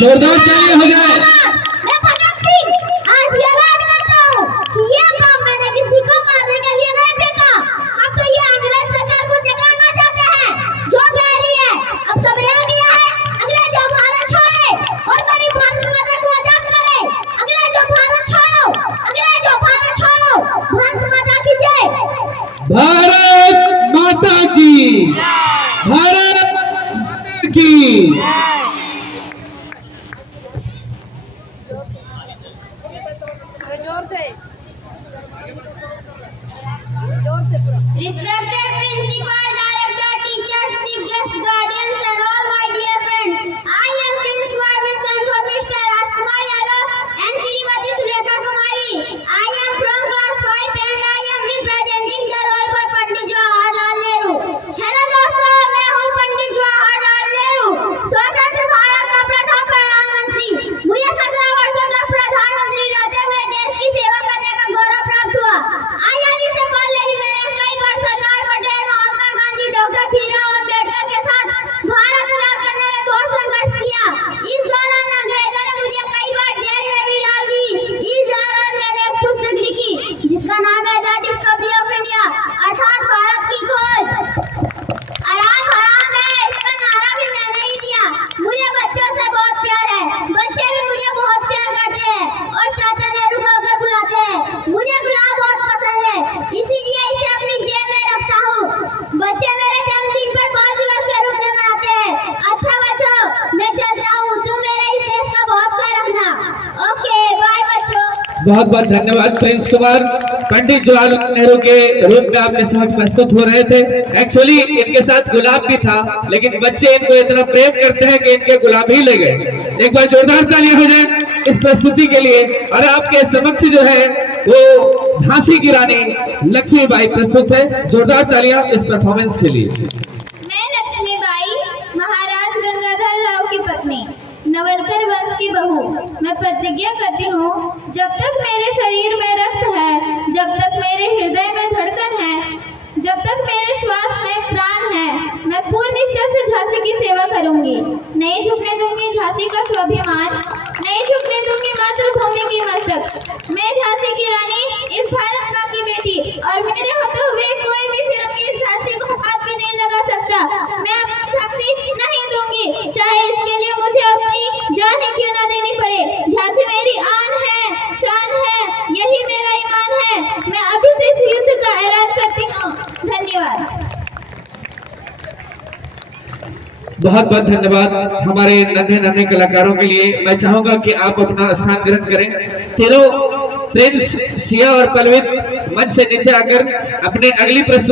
जोरदार तालियां हो जाए। मैं भगत सिंह आज ये ऐलान करता हूँ कि ये बम मैंने किसी को मारने के लिए नहीं फेंका। अब तो ये अंग्रेज सरकार को जगाना चाहते हैं जो कह रही है अब समय आ गया है अंग्रेजों भारत छोड़े और मेरी भारत माता को आजाद करे। अंग्रेजों भारत छोड़ो, अंग्रेजों भारत छोड़ो, भारत माता की जय। भारत माता की, भारत माता की। जोर से पूरा। Respected principal, director, teachers, chief guests, guardians and all my dear friends, I am Prince Kumar with son for Mr. Rajkumar Yadav and Srimati Sulekha Kumari. I am from class 5 and I am representing the role for Pandit Jawaharlal Nehru. Hello दोस्तों, मैं हूँ पंडित जवाहरलाल नेहरू, स्वतंत्र भारत का प्रथम प्रधानमंत्री। मुझे 17 वर्षों तक प्रधानमंत्री रहते हुए देश की सेवा करने का गौरव प्राप्त हुआ। आजादी से पहले भी मैंने कई बार सरदार पटेल, महात्मा गांधी, डॉक्टर भीमराव अम्बेडकर के साथ भारत आजाद करने में बहुत संघर्ष किया। इस दौरान अंग्रेजों ने मुझे कई बार जेल में भी डाल दी। इस दौरान मैंने एक पुस्तक लिखी जिसका नाम है द डिस्कवरी ऑफ इंडिया, अर्थात भारत की खोज। आराम हराम है इसका नारा भी मैंने ही दिया। मुझे बच्चों से बहुत प्यार है, बच्चे भी मुझे बहुत प्यार करते हैं और चाचा नेहरू का घर बुलाते हैं। मुझे गुलाब बहुत पसंद है, इसीलिए इसे अपनी जेब में रखता हूँ। बच्चे मेरे जन्मदिन पर बाल दिवस के रूप में मनाते हैं। अच्छा बच्चों, मैं चलता हूँ, तुम मेरे इस देश का बहुत ख्याल रखना। ओके बाय बच्चों। बहुत बहुत धन्यवाद प्रिंस कुमार। पंडित जवाहरलाल नेहरू के रूप में आपने समझ प्रस्तुत हो रहे थे। एक्चुअली इनके साथ गुलाब भी था, लेकिन बच्चे इनको इतना प्रेम करते हैं कि इनके गुलाब ही ले गए। एक बार जोरदार तालियां हो जाए इस प्रस्तुति के लिए। और आपके समक्ष जो है वो झांसी की रानी लक्ष्मीबाई प्रस्तुत है। जोरदार तालियां इस परफॉर्मेंस के लिए। मैं लक्ष्मीबाई, महाराज गंगाधर राव की पत्नी, नवलकर वंश की बहू, मैं प्रतिज्ञा करती हूँ जब तक मेरे शरीर में रक्त है, जब तक मेरे हृदय में धड़कन है, जब तक मेरे श्वास में प्राण है, मैं पूर्ण निष्ठा से झांसी की सेवा करूंगी। नहीं झुकने दूंगी झांसी का स्वाभिमान, नहीं झुकने दूंगी मातृभूमि की मस्तक। मैं झांसी की रानी, इस भारत माँ की बेटी, और मेरे होते हुए कोई भी फिरंगी इस झांसी को हाथ भी नहीं लगा सकता। मैं अपनी झांसी नहीं दूंगी, चाहे इसके लिए मुझे अपनी जान ही क्यों ना देनी पड़े। झांसी मेरी आन है, शान है, यही मेरा ईमान है। मैं अभी से इस युद्ध का ऐलान करती हूँ। धन्यवाद। बहुत बहुत धन्यवाद हमारे नन्हे नन्हे कलाकारों के लिए। मैं चाहूंगा कि आप अपना स्थान ग्रहण करें। तीनों प्रिंस, सिया और पलवित मंच से नीचे आकर अपने अगली प्रस्तुति